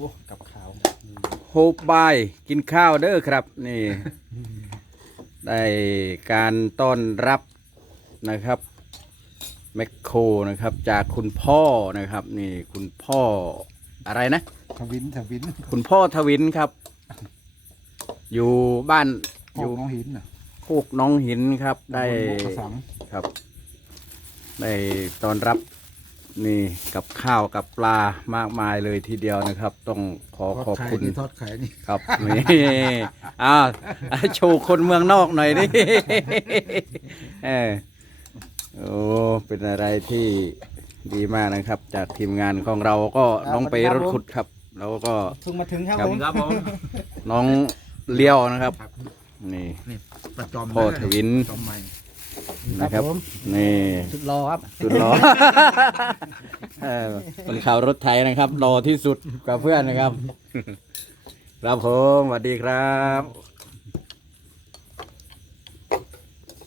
อ้กับขาวโฮบบายกินข้าวเด้อครับ นี่ ได้การต้อนรับนะครับแมคโครนะครับ จากคุณพ่อนะครับ นี่คุณพ่ออะไรนะ ทวินทวินคุณพ่อทวินครับ อยู่บ้านออยู่ยู่น้องหินน่ะโคกน้องหินครับ ได้ ตำบลโมกกระสังครับ ได้ต้อนรับ นี่กับข้าวกับปลามากมายเลยทีเดียวนะครับ ต้องขอขอบคุณ ทอดไข่นี่ครับ นี่อ้าวโชว์คนเมืองนอกหน่อยดิเออโอ้เป็นอะไรที่ดีมากนะครับ จากทีมงานของเราก็น้องเปรถขุดครับ แล้วก็เพิ่งมาถึงครับครับผมครับผมน้องเลี้ยวนะครับ นี่นี่ประจอมพ่อทวิน จอมใหม่ นะครับนี่สุดรอครับสุดหล่อเออคนข่าวรถไทยนะครับ รอที่สุดกับเพื่อนนะครับครับผมสวัสดีครับ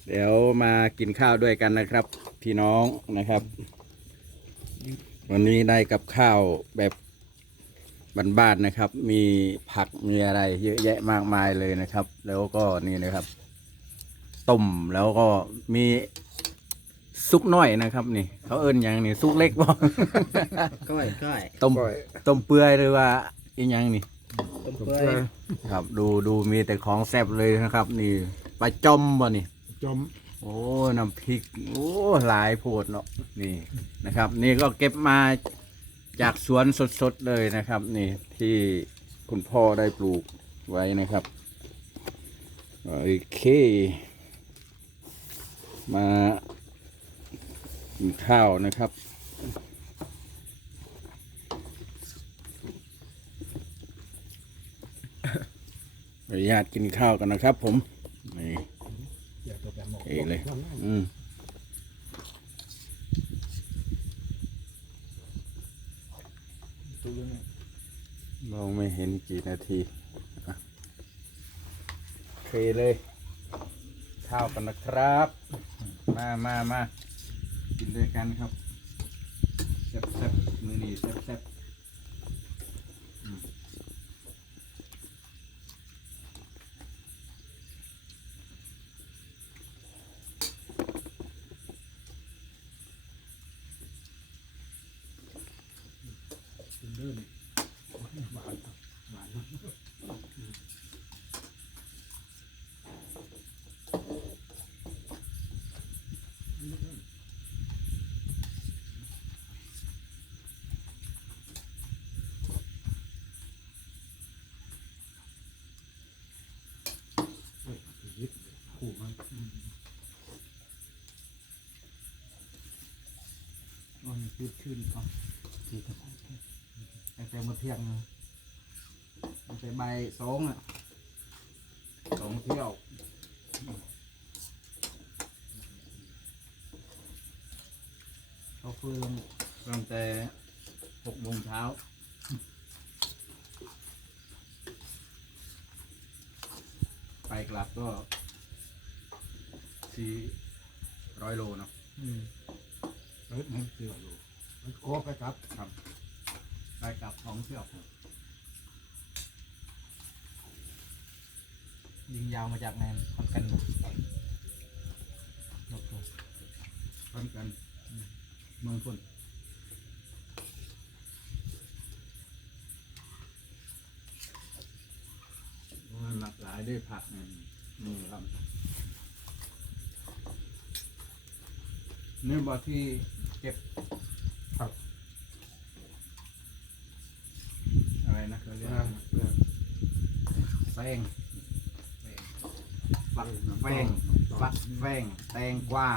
เดี๋ยวมากินข้าวด้วยกันนะครับ พี่น้องนะครับ วันนี้ได้กับข้าวแบบบ้านๆนะครับ มีผักมีอะไรเยอะแยะมากมายเลยนะครับ แล้วก็นี่นะครับ ต้มแล้วก็มีซุกน้อยนะครับนี่ เขาเอิ้นอย่างนี่ซุกเล็กบ่ ก้อยก้อยต้มต้มเปื่อยหรือว่าอีหยังนี่ ต้มเปื่อยครับดูดูมีแต่ของแซ่บเลยนะครับ นี่ปลาจอมบ่นี่ จอมโอ้น้ำพริกโอ้หลายโพดเนาะนี่นะครับ นี่ก็เก็บมาจากสวนสดๆเลยนะครับ นี่ที่คุณพ่อได้ปลูกไว้นะครับโอเค มากินข้าวนะครับ อนุญาตกินข้าวกันนะครับผม นี่เอเลย อืมมองไม่เห็นกี่นาทีโอเคเลย ข้าวกันนะครับ มามามากินด้วยกันครับแซ่บแซมือนี้แซ่บแซ่บอืม มันขึ้นขึ้นครับที่ตะไคร้ตั้งแต่มาเที่ยงนะตั้งแต่ใบายสองอะสองเที่ยวเขาเฟืองตั้งแต่หกโมงเช้าไปกลับก็ สี่ร้อยโลเนาะเฮ้ยมันเสืออยู่มันโอ้ไปครับครับไปกลับสองเที่ยวยิงยาวมาจากงานคอนกันพร้อมกันเมืองพุ่นมันหลากหลายด้วยผักนี่นี่ครับ นี่บอกที่เก็บผักอะไรนะเขาเรียกอะไรนะแป้งฝักแป้งฝักแป้งแตงกวา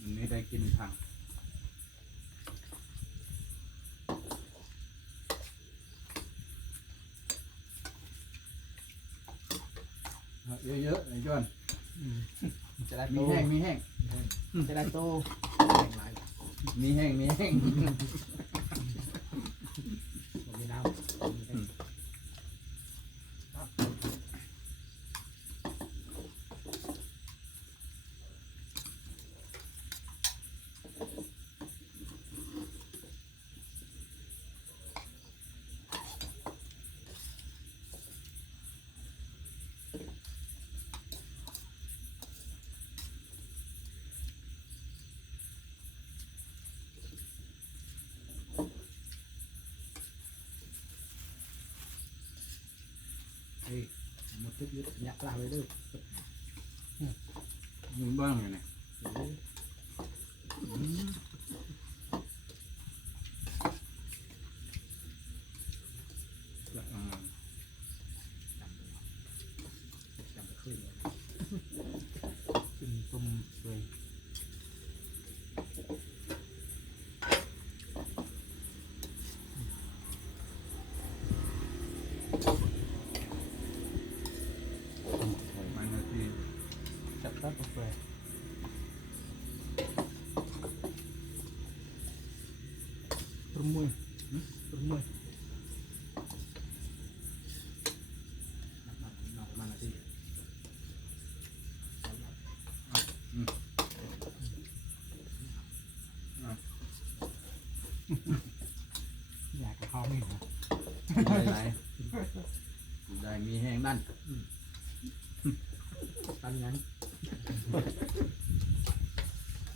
อันนี้ได้กินผัก เยอะๆไอ้ย้อนจะได้มีโตแห้งมีแห้งจะได้โต มีแห้งมีแห้ง ยึดยึดยักษ์ลาไปด้วยมึงบ้างไงเนี่ย ตุ้มมวยตุ้มมวยอยากกับเขาไม่เหรอได้ไหนได้มีแห้งนั่นตอนนั้น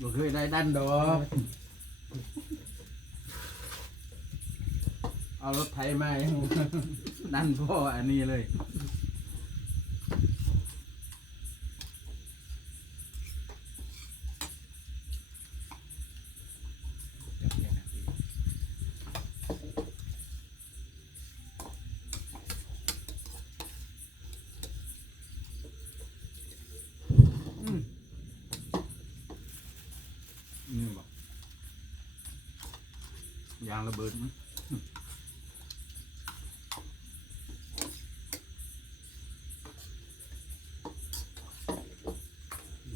บ่เคยได้ดันดอก เอารถไถมาให้ดันพ่ออันนี้เลย ยางระเบิดมั้ย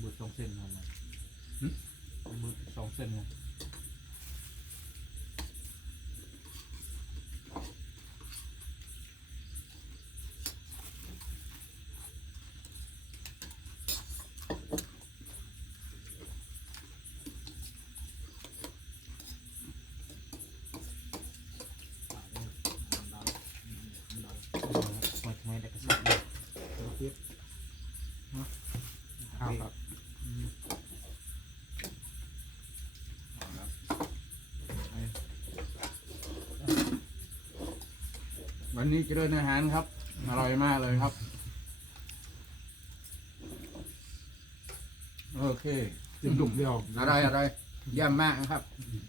บุตรสองเส้นมันนะบุตรสองเส้นนะ หมดไม่ได้กระสับเลย ข้าวครับวันนี้เจริญอาหารครับ อร่อยมากเลยครับ โอเคกินดุกเดียวอร่อยอร่อยเยี่ยมมากนะครับอืม